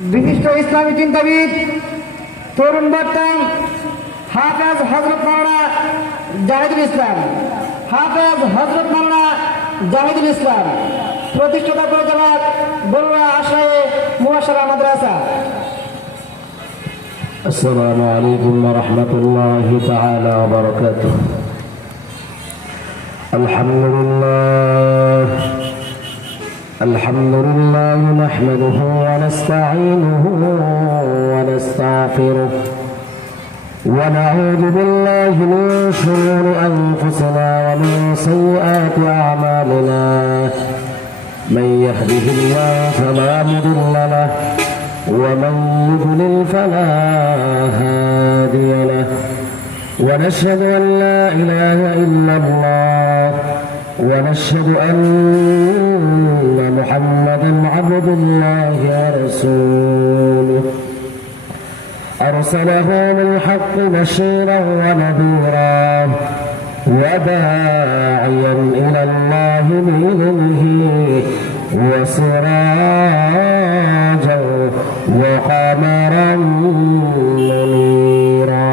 বিশিষ্ট ইসলামী চিন্তাবিদ, তরুণ বর্তমান হাফেজ হযরত মাওলানা জাহিদুল ইসলাম, হাফেজ হযরত মাওলানা জাহিদুল ইসলাম, প্রতিষ্ঠাতা পরিচালক বড়ুয়া আশরায়ে মুবাশশারা মাদ্রাসা। السلام عليكم ورحمة الله تعالى وبركاته. الحمد لله نحمده ونستعينه ونستغفره ونعوذ بالله من شرور أنفسنا ومن سيئات أعمالنا. من يهده الله فلا مضل له ومن يضلل فلا هادي له. ونشهد أن لا إله إلا الله ونشهد أن محمدا عبد الله ورسوله أرسله بالحق بشيرا ونذيرا وداعيا إلى الله بإذنه وسراجا وقمرا منيرا.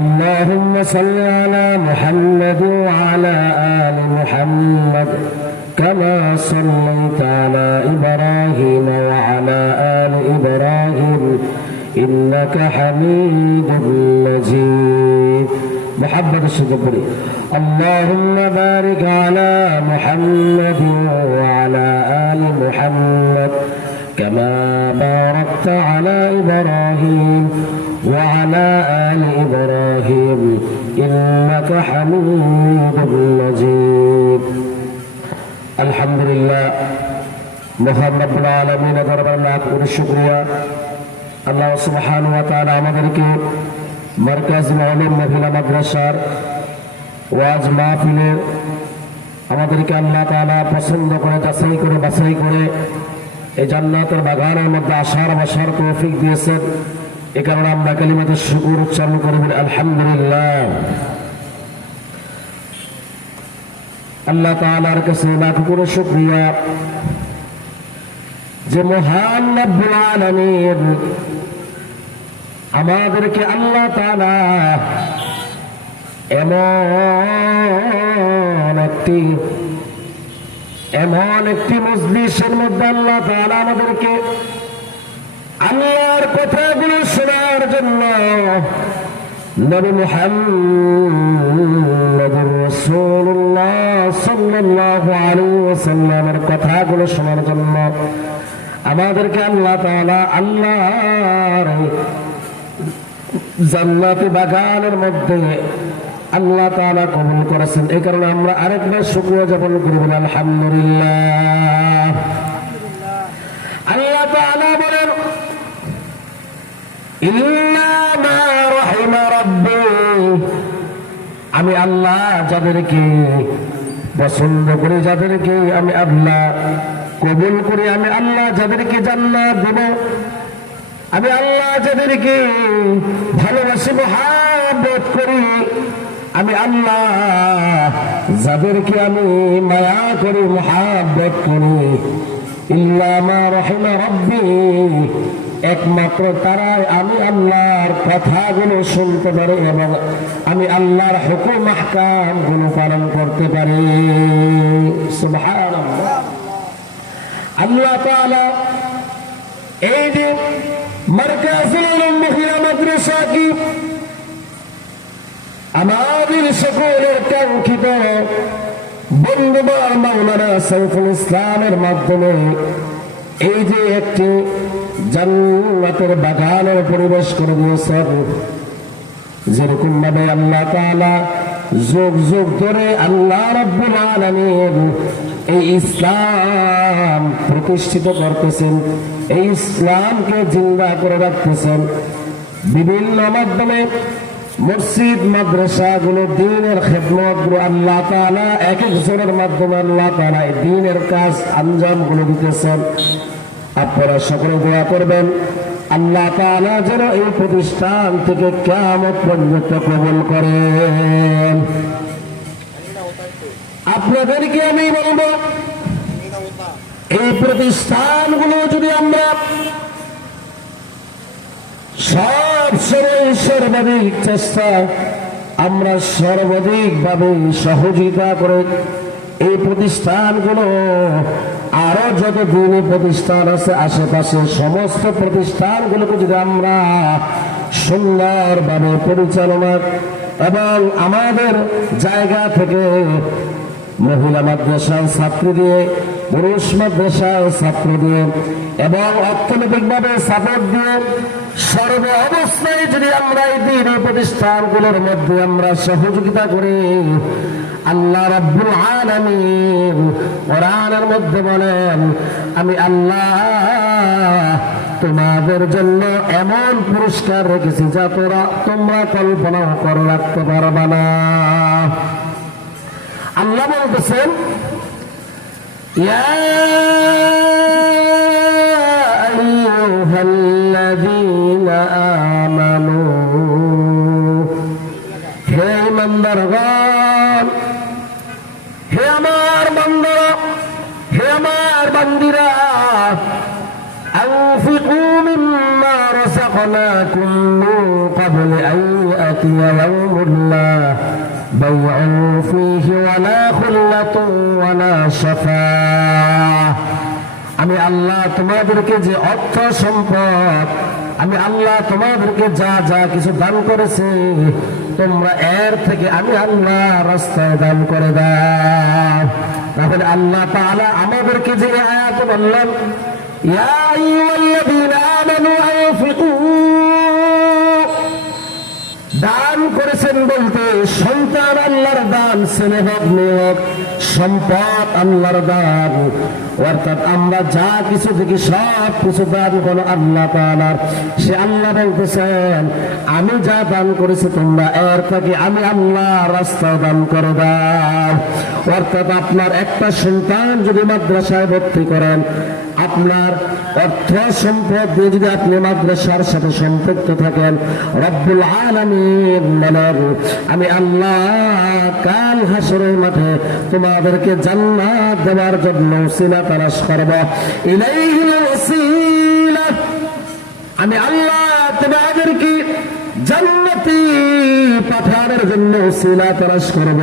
اللهم صل على محمد وعلى آل محمد كما صليت على إبراهيم وعلى آل إبراهيم إنك حميد مجيد. محبة الشكر. اللهم بارك على محمد وعلى آل محمد كما باركت على إبراهيم وعلى آل إبراهيم إنك حميد مجيد. الحمد لله. মহান রব্বুল আলামিনের দরবারে লাখ কোটি শুকরিয়া। আল্লাহ সুবহানাহু ওয়া তাআলা আমাদেরকে মারকাজ মাওলানা মহিলা মাদ্রাসার ওয়াজ মাহফিলের আমাদেরকে আল্লাহ তাআলা পছন্দ করে যাচাই করে বাছাই করে এই জান্নাতের বাগানের মধ্যে আসার বসার তৌফিক দিয়েছেন। এ কারণে আমরা কালিমাতুশ শুকর উচ্চারণ করে বলি আলহামদুলিল্লাহ। আল্লাহ তাআলার কাছে লাখ কোটি শুকরিয়া যে মহান রব্বুল আলামিন আমাদেরকে আল্লাহ তাআলা এমন একটি মজলিসের মধ্যে আল্লাহ তাআলা আমাদেরকে আল্লাহর কথাগুলো শোনার জন্য নবী মুহাম্মদুর রাসূলুল্লাহ সাল্লাল্লাহু আলাইহি ওয়াসাল্লামের কথাগুলো শোনার জন্য আমাদেরকে আল্লাহ তাআলা আল্লাহর জান্নাতি বাগানের মধ্যে আল্লাহ তাআলা কবুল করেছেন। এই কারণে আমরা আরেকবার শুকরিয়া জ্ঞাপন করব আলহামদুলিল্লাহ। আল্লাহ তাআলা বলেন ইল্লা মা রাহিমা রাব্বি, আমি আল্লাহ যাদেরকে পছন্দ করি, যাদেরকে আমি আল্লাহ কবুল করি, আমি আল্লাহ যাদেরকে জান্নাত দেব, আমি আল্লাহ যাদেরকে ভালোবাসি মহব্বত করি, আমি আল্লাহ যাদেরকে আমি মায়া করি মহব্বত করি, ইল্লা মা রাহিমা রাব্বি, একমাত্র তারাই আমি আল্লাহর কথাগুলো শুনতে পারে এবং আমি আল্লাহর হুকুম আহকাম গুলো পালন করতে পারি। সুবহানাল্লাহ। আল্লাহ তাআলা এই যে মারকাজুল উলুম মহিলা মাদ্রাসা কি আমাদের সকলের কাঙ্ক্ষিত বন্ধুবর মাওলানা সাইফুল ইসলামের মাধ্যমে এই যে একটি জান্নাতের বাগানের পরিবেশ করে দিয়েছেন, যেরকম ভাবে আল্লাহ তাআলা যুগ যুগ ধরে আল্লাহ রাব্বুল আলামিন এই ইসলাম প্রতিষ্ঠিত করতেছেন, এই ইসলামকে জিন্দা করে রাখতেছেন বিভিন্ন মাধ্যমে। মসজিদ মাদ্রাসা গুলো দ্বীনের খেদমত গুলো আল্লাহ তাআলা এক একজনের মাধ্যমে আল্লাহ তাআলা এই দ্বীনের কাজ আঞ্জাম গুলো দিতেছেন। আপনারা সকলে দোয়া করবেন আল্লাহ তাআলা যেন এই প্রতিষ্ঠান থেকে কিয়ামত পর্যন্ত কবুল করেন। আপনাদেরকে আমি বলবো এই প্রতিষ্ঠানগুলো যদি আমরা সবসময় সর্বাধিক চেষ্টা, আমরা সর্বাধিকভাবে সহযোগিতা করে এই প্রতিষ্ঠানগুলো, আরো যত দিনী প্রতিষ্ঠান আছে আশেপাশে সমস্ত প্রতিষ্ঠানগুলোকে যদি আমরা সুন্দরভাবে পরিচালনা এবং আমাদের জায়গা থেকে মহিলা মাদ্রাসার ছাত্র দিয়ে, পুরুষ মাদ্রাসার ছাত্র দিয়ে এবং অর্থনৈতিকভাবে সাপোর্ট দিয়ে সর্ব অবস্থায় যদি আমরা এই দিনী প্রতিষ্ঠানগুলোর মধ্যে আমরা সহযোগিতা করি, আল্লাহ রাব্বুল আলামিন কোরআনের মধ্যে বলেন, আমি আল্লাহ তোমাদের জন্য এমন পুরস্কার রেখেছি যা তোমরা কল্পনাও করে রাখতে পারবে না। আল্লাহ বলতেছেন, ইয়া আইয়ুহাল্লাযীনা আমানু, হে ইমানদারগণ, হে আমার বান্দারা, হে আমার বান্দিরা, আনফিকু মিম্মা রাযাকনাকুম মিন ক্বাবলি আন ইয়াতিয়া ইয়াওমুন লা বাইউন ফীহি ওয়ালা খুল্লাতুন ওয়ালা শাফাআহ। আমি আল্লাহ তোমাদেরকে যে অর্থ সম্পদ, আমি আল্লাহ তোমাদেরকে যা যা কিছু দান করেছি, তোমরা এর থেকে আমি আল্লাহ রাস্তায় দান করে দাও। তাহলে আল্লাহ তাআলা আমাদেরকে যে আয়াত বললেন, ইয়া আইয়ুহাল্লাযীনা আমানু আনফিকু, দান করেছেন বলতে সন্তান আল্লাহর দান, ছেলে হোক মেয়ে হোক, সম্পদ আল্লাহর দান। অর্থাৎ আমরা যা কিছু দেখি সব কিছু দান করো আল্লাহ তাআলার। সে আল্লাহ বলতেছেন, আমি যা দান করেছি তোমরা এর থেকে আমি আল্লাহ রাস্তায় দান করে দাও। অর্থাৎ আপনার একটা সন্তান যদি মাদ্রাসায় ভর্তি করেন, আপনার অর্থ সম্পদ দিয়ে যদি আপনি মাদ্রাসার সাথে সম্পৃক্ত থাকেন, রব্বুল আলামিন বলেন, আমি আল্লাহ কাল হাসরের মাঠে তোমাদেরকে জান্নাত দেওয়ার জন্য উসিলা তালাশ করব। ইলাইহিল ওয়াসিলা, আমি আল্লাহ তোমাদেরকে জান্নাতি পাঠানোর জন্য উসিলা তালাশ করব।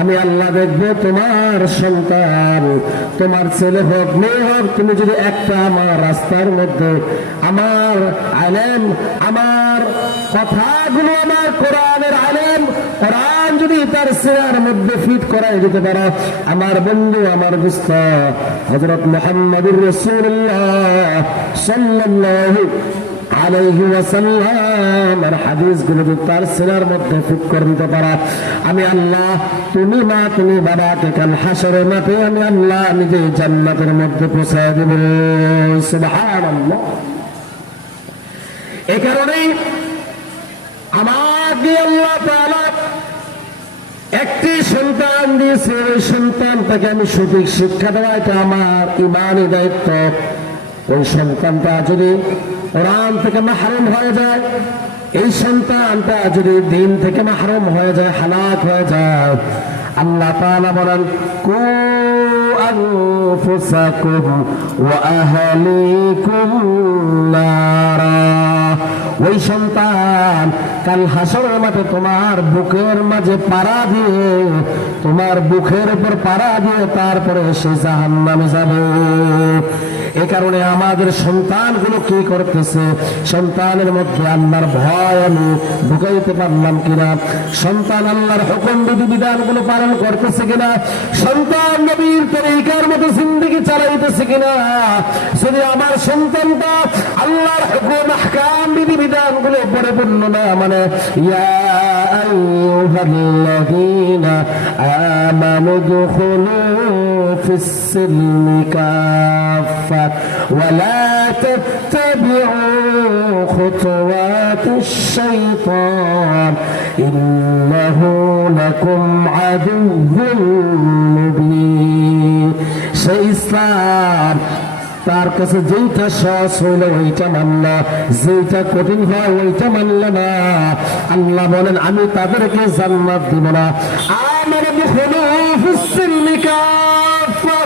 আমি আল্লাহ দেখব তোমার সন্তান, তোমার ছেলে হোক মেয়ে হোক, তুমি যদি একটা আমার রাস্তার মধ্যে আমার আলেম, আমার কথাগুলো, আমার কোরআনের আলেম, কোরআন যদি তার সিনার মধ্যে ফিট করাই দিতে পারো, আমার বন্ধু, আমার দোস্ত হযরত মুহাম্মদুর রাসূলুল্লাহ সাল্লাল্লাহু আলাইহি ওয়াসাল্লাম এর হাদিসগুলো যদি তার সিনার মধ্যে ফিট করে দিতে পারো, আমি আল্লাহ, তুমি মা, তুমি বাবাকে কাল হাসরের মাঠে আমি আল্লাহ নিজে জান্নাতের মধ্যে পৌঁছায় দেব। সুবহানাল্লাহ। এই কারণেই আমাকে আল্লাহ তাআলা একটি সন্তান দিয়েছে, ওই সন্তানটাকে আমি সঠিক শিক্ষা দেওয়া এটা আমার ইমানি দায়িত্ব। ওই সন্তানটা যদি কোরআন থেকে মাহরুম হয়ে যায়, এই সন্তানটা যদি দিন থেকে মাহরুম হয়ে যায়, হালাক হয়ে যায়, আল্লাহ তাআলা বলেন, কু আনফুসাকুম ওয়া আহলিকুম নারা। ওই সন্তান কাল হাসরের মাঠে তোমার বুকের মাঝে পাড়া দিয়ে, তোমার বুকের উপর পাড়া দিয়ে তারপরে সে জাহান্নামে যাবে। এ কারণে আমাদের সন্তানগুলো কি করতেছে, সন্তানের মধ্যে আল্লাহর ভয় আমি ঢুকাইতে পারলাম কিনা, সন্তান আল্লাহর হুকুম বিধিবিধানগুলো পালন করতেছে কিনা, সন্তান নবীর তরিকার মতো জিন্দেগি চালাইতেছে কিনা। যদি আমার সন্তানটা আল্লাহর হুকুম আহকাম বিধিবিধানগুলো পরিপূর্ণ না মানে, ইয়া আইয়ুহাল্লাযীনা আমানু দুখুলু ফিস-সিলমি কাফা ولا تتبعوا خطوات الشيطان إنه لكم عدو مبين। সেই ইসলাম তার কাছে যেইটা সহজ হইল ওইটা মানল, যেইটা কঠিন হয় ওইটা মানল না। আল্লাহ বলেন, আমি তাদেরকে জান্নাত দিব না। আমানু দুখুলু ফিস-সিলমি কাফা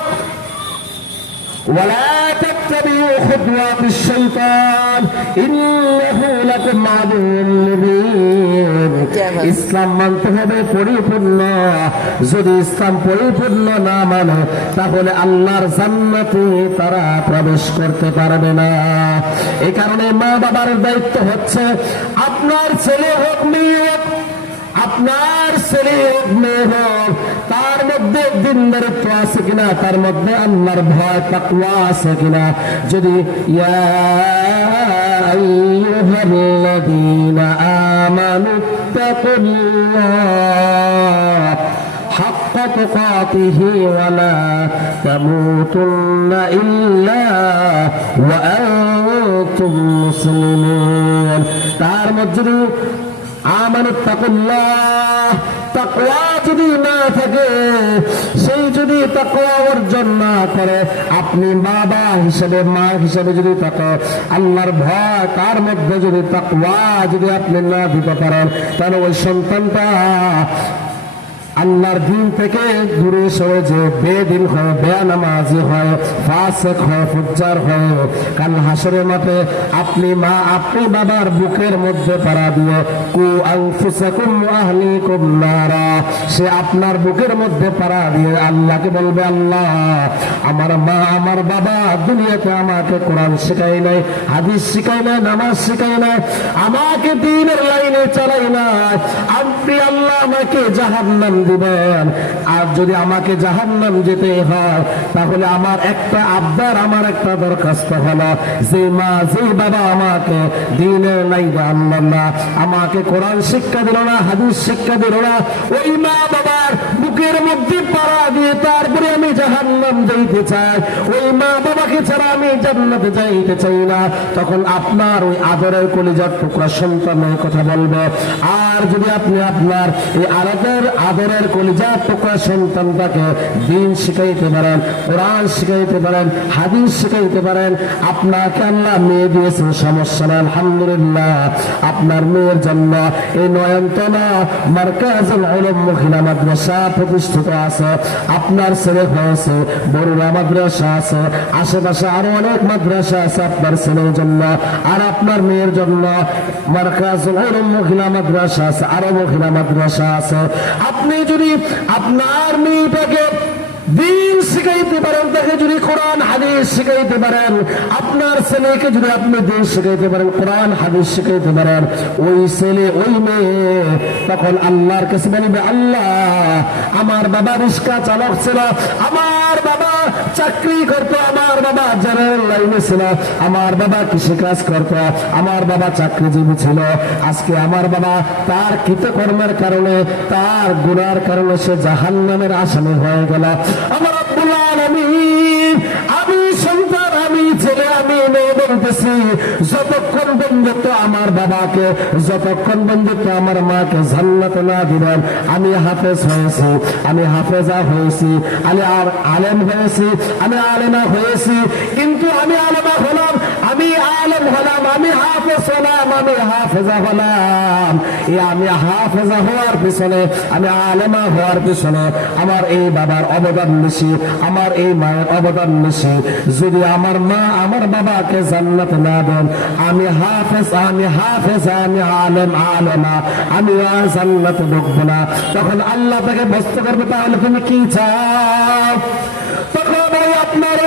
ولا تتبعوا خطوات الشيطان إنه لكم عدو مبين ইসলাম মানতে হবে পরিপূর্ণ। যদি ইসলাম পরিপূর্ণ না মানে তাহলে আল্লাহর জান্নাতে তারা প্রবেশ করতে পারবে না। এই কারণে মা বাবার দায়িত্ব হচ্ছে আপনার ছেলে হোক মেয়ে হোক, আপনার ছেলে হোক মেয়ে হোক, তার মধ্যে দিনদারিত্ব আছে কিনা, তার মধ্যে আল্লাহর ভয় তাকওয়া আছে কিনা। যদি ইয়া আইয়ুহাল্লাযীনা আমানু তাকুল্লাহ হাক্কা তুকাতিহি ওয়া লা তামুতুন্না ইল্লা ওয়া আনতুম মুসলিমুন। তার মধ্যে আমানত তাকুল্লাহ, তাকওয়া যদি না থাকে, সেই যদি তাকওয়া অর্জন না করে, আপনি বাবা হিসেবে মা হিসেবে যদি তাকে আল্লাহর ভয় তার মধ্যে যদি তাকওয়া যদি আপনি না দিতে পারেন, তাহলে ওই সন্তানটা আল্লাহর দিন থেকে দূরে সরে যে বেদিন হয়, বেনামাজি হয়, ফাসিক হয়, ফুজ্জার হয়, কাল হাসরের মাঠে আপনি মা আপনি বাবার বুকের মধ্যে পাড়া দিয়ে কু আনফুসাকুম ওয়া আহলিকুম নারা, সে আপনার বুকের মধ্যে পাড়া দিয়ে আল্লাহকে বলবে, আল্লাহ আমার মা আমার বাবা দুনিয়াতে আমাকে কোরআন শেখায় নাই, হাদিস শেখায় নাই, নামাজ শেখায় নাই, আমাকে দ্বীনের লাইনে চালাই না, আপনি আল্লাহ আমাকে জাহান্নাম দিবেন। আর যদি আমাকে জাহান্নাম যেতে হয় তাহলে আমার একটা আবদার, আমার একটা দরখাস্ত হলো, যে মা যে বাবা আমাকে দ্বীনের লাইনে আনলো না, আমাকে কোরআন শিক্ষা দিল না, হাদিস শিক্ষা দিল না, ওই মা বাবার বুকের মধ্যে পাড়া দিয়ে তারপরে আমি জাহান্নাম যাইতে চাই, ওই মা বাবাকে ছাড়া আমি জান্নাতে যাইতে চাই না, তখন আপনার ওই আদরের কলিজার টুকরা সন্তানের কথা বলবে। আর যদি আপনি আপনার এই আদরের কলিজার টুকরা সন্তানটাকে দ্বীন শিখাইতে পারেন, কোরআন শিখাইতে পারেন, হাদিস শিখাইতে পারেন, আপনাকে আল্লাহ মেয়ে দিয়েছেন, সমস্যা নেই, আলহামদুলিল্লাহ। আপনার মেয়ের জন্য এই নয়নতলা মারকাজুল উলুম মহিলা মাদ্রাসা প্রতিষ্ঠিত আছে, আপনার ছেলে হয়েছে, বড়ুয়া মাদ্রাসা আছে, আশেপাশে আরো অনেক মাদ্রাসা আছে আপনার ছেলের জন্য, আর আপনার মেয়ের জন্য মারকাজুল উলুম মহিলা মাদ্রাসা আছে, আরো মহিলা মাদ্রাসা আছে। আপনি যদি আপনার মেয়েটাকে দ্বীন শিখাইতে পারেন, তাকে যদি কোরআন হাদিস শিখাইতে পারেন, আপনার ছেলেকে যদি আপনি দ্বীন শিখাইতে পারেন, কোরআন হাদিস শিখাইতে পারেন, ওই ছেলে ওই মেয়ে তখন আল্লাহর কাছে বলবে, আল্লাহ আমার বাবা রিক্সা চালক ছিল, আমার বাবা চাকরি করতো, আমার বাবা জেনারেল লাইনে ছিল, আমার বাবা কৃষিকাজ করতো, আমার বাবা চাকরিজীবী ছিল, আজকে আমার বাবা তার কৃতকর্মের কারণে, তার গুনার কারণে সে জাহান্নামের আসামি হয়ে গেল। আমার রব্বুল আলামিন, আমি সন্তান, আমি ছেলে, আমি মেয়ে বলতেছি, যতক্ষণ বন্ধুত্ব আমার বাবাকে, যতক্ষণ বন্ধুত্ব আমার মাকে জান্নাতে না দিবেন, আমি হাফেজ হয়েছি, আমি হাফেজা হয়েছি, আমি আর আলেম হয়েছি, আমি আলেমা হয়েছি, কিন্তু আমি আলেমা হলাম, আমি আলেম হলাম, আমি হাফেজ হলাম, আমি হাফেজা হলাম, এই আমি হাফেজা হওয়ার পিছনে, আমি আলেমা হওয়ার পিছনে আমার এই বাবার অবদান বেশি, আমার এই মায়ের অবদান বেশি। যদি আমার মা আমার বাবাকে জান্নাত না দেন, আমি হাফেজ, আমি হাফেজা, আমি আলেম, আলেমা, আমি জান্নাতে ঢুকবো না। তখন আল্লাহ তাকে বস্ত করবে, তাহলে তুমি কি চাও? তখন আপনার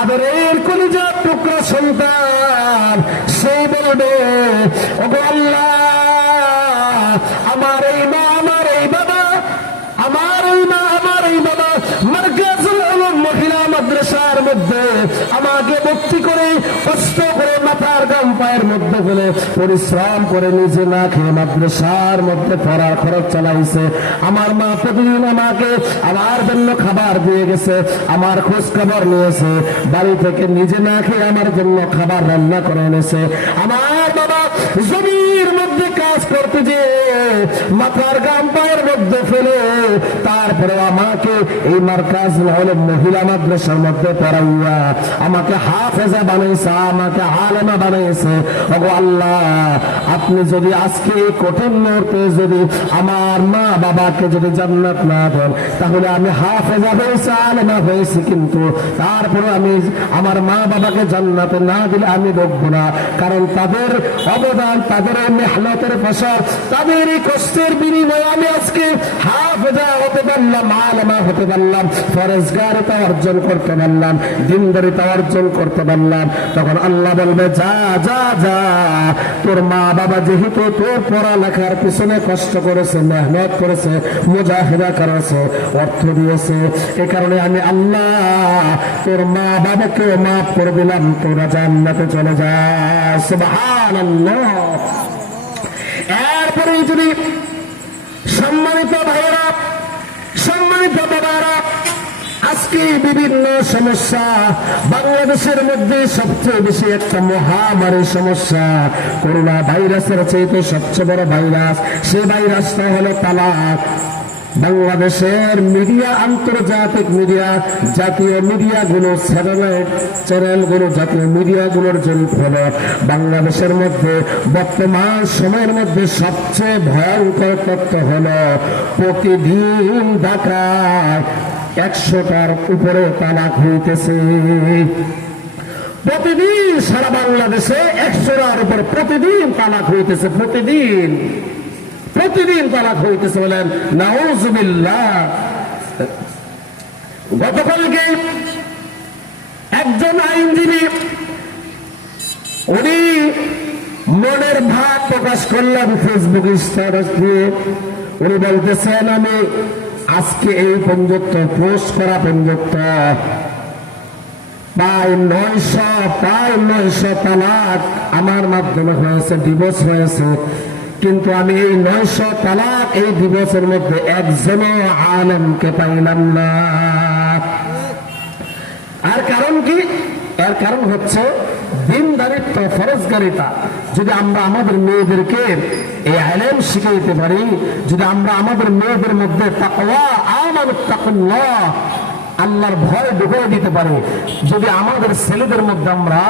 আদরের কলিজার টুকরা সন্তান সে বলবে, ওগো আল্লাহ আমার এই মা, আমার এই বাবা, আমার এই মা, আমার এই বাবা মারকাজুল উলুম মহিলা মাদ্রাসার মধ্যে আমাকে ভর্তি করে, কষ্ট করে, মাথার গাম পায়ের মধ্যে ফেলে পরিশ্রম করে নিজে না খেয়ে মাদ্রাসার মধ্যে পড়ার খরচ চালাইছে। আমার মা প্রতিদিন আমাকে আমার জন্য খাবার দিয়ে গেছে, আমার খোঁজ খবর নিয়েছে, বাড়ি থেকে নিজে না খেয়ে আমার জন্য খাবার রান্না করে এনেছে। আমার বাবা জমির মধ্যে মধ্যে কাজ করতে যে মাথার গাম পায়ের মধ্যে ফেলে তারপরে আমাকে এই মার্কাজ হলো মহিলা মাদ্রাসার মধ্যে পড়াইয়া আমাকে হাফেজা বানাইছে, আমাকে আলেমা বানাইছে। ওগো আল্লাহ, আপনি যদি আজকে এই কঠিন মুহূর্তে যদি আমার মা বাবাকে যদি জান্নাত না দেন, তাহলে আমি হাফেজা হয়েছি, আলেমা হয়েছি, কিন্তু তারপরে আমি আমার মা বাবাকে জান্নাতে না দিলে আমি দেখবো না। কারণ তাদের অবদান, তাদের এই মেহনতের ফসল, তাদের এই কষ্টের বিনিময়ে আমি আজকে হাফেজা হতে পারলাম, আলেমা হতে পারলাম, ফরজগারিতা অর্জন করতে পারলাম, দিনদারিতা অর্জন করতে পারলাম। তখন আল্লাহ বলবে, যা যা যা, তোর মা বাবা যেহেতু তোর পড়ালেখার পিছনে কষ্ট করেছে, মেহনত করেছে, মুজাহিদা করেছে, অর্থ দিয়েছে, এ কারণে আমি আল্লাহ তোর মা বাবাকে মাফ করে দিলাম, তোরা জান্নাতে চলে যা। সুবহানাল্লাহ। এরপরে যদি সম্মানিত ভাইয়েরা, সম্মানিত বাবারা, আজকে বিভিন্ন সমস্যা বাংলাদেশের মধ্যে সবচেয়ে বেশি একটা মহামারী সমস্যা, করোনা ভাইরাসের চাইতে সবচেয়ে বড় ভাইরাস, সে ভাইরাসটা হলো তালাক। বাংলাদেশের মিডিয়া, আন্তর্জাতিক মিডিয়া, জাতীয় মিডিয়াগুলো, চ্যানেলগুলো, জাতীয় মিডিয়াগুলোর জন্য হলো বাংলাদেশের মধ্যে বর্তমান সময়ের মধ্যে সবচেয়ে ভয়ঙ্কর তথ্য হলো প্রতিদিন ঢাকায় 100টার উপরে তালাক হইতেছে। প্রতিদিন সারা বাংলাদেশে 100টার উপরে প্রতিদিন তালাক হইতেছে, প্রতিদিন প্রতিদিন তালাক হইতেছে। বলেন নাউজুবিল্লাহ। গতকালকে একজন আইনজীবী উনি মনের ভাব প্রকাশ করলেন ফেসবুক স্ট্যাটাস দিয়ে। উনি বলতেছেন, আমি আজকে এই পর্যন্ত পোস্ট করা পর্যন্ত প্রায় 900 তালাক আমার মাধ্যমে হয়েছে, ডিভোর্স হয়েছে, কিন্তু আমি এই 900 তালাক, এই ডিভোর্সের মধ্যে একজনও আলেমকে পাইলাম না। আর কারণ কি? এর কারণ হচ্ছে দিনদারিত্ব, ফরজগারিতা। যদি আমরা আমাদের মেয়েদেরকে এই ইলম শিখাইতে পারি, যদি আমরা আমাদের মেয়েদের মধ্যে তাকওয়া, আমানুত্তাকুল্লাহ, আল্লাহর ভয় ঢুকিয়ে দিতে পারে, যদি আমাদের ছেলেদের মধ্যে আমরা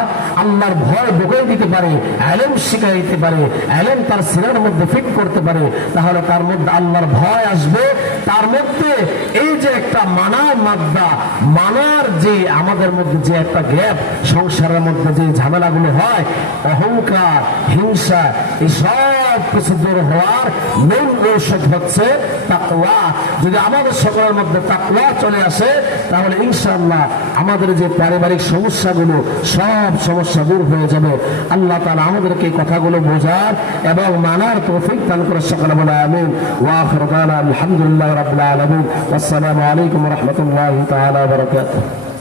আল্লাহর ভয় ঢুকিয়ে দিতে পারি, ইলম শিখাইতে পারি, ইলম তার সিনার মধ্যে ফিট করতে পারে, তাহলে তার মধ্যে আল্লাহর ভয় আসবে। তার মধ্যে এই যে একটা মানার মাদ্দা, মানার যে আমাদের মধ্যে যে একটা গ্যাপ, সংসারের মধ্যে যে ঝামেলাগুলো হয়, অহংকার, হিংসা, এই সব কিছু দূর হওয়ার মেন ঔষধ হচ্ছে তাকওয়া। যদি আমাদের সকলের মধ্যে তাকওয়া চলে আসে, তাহলে ইনশাআল্লাহ আমাদের যে পারিবারিক সমস্যাগুলো, সব সমস্যা দূর হয়ে যাবে। আল্লাহ তাআলা আমাদেরকে এই কথাগুলো বোঝার এবং মানার তৌফিক দান করে। সকলে বলে আমিন। ওয়া আখিরু দাওয়ানা আলহামদুলিল্লাহি রাব্বিল আলামিন। আসসালামু আলাইকুম ওয়া রাহমাতুল্লাহি তাআলা ওয়া বারাকাতুহু।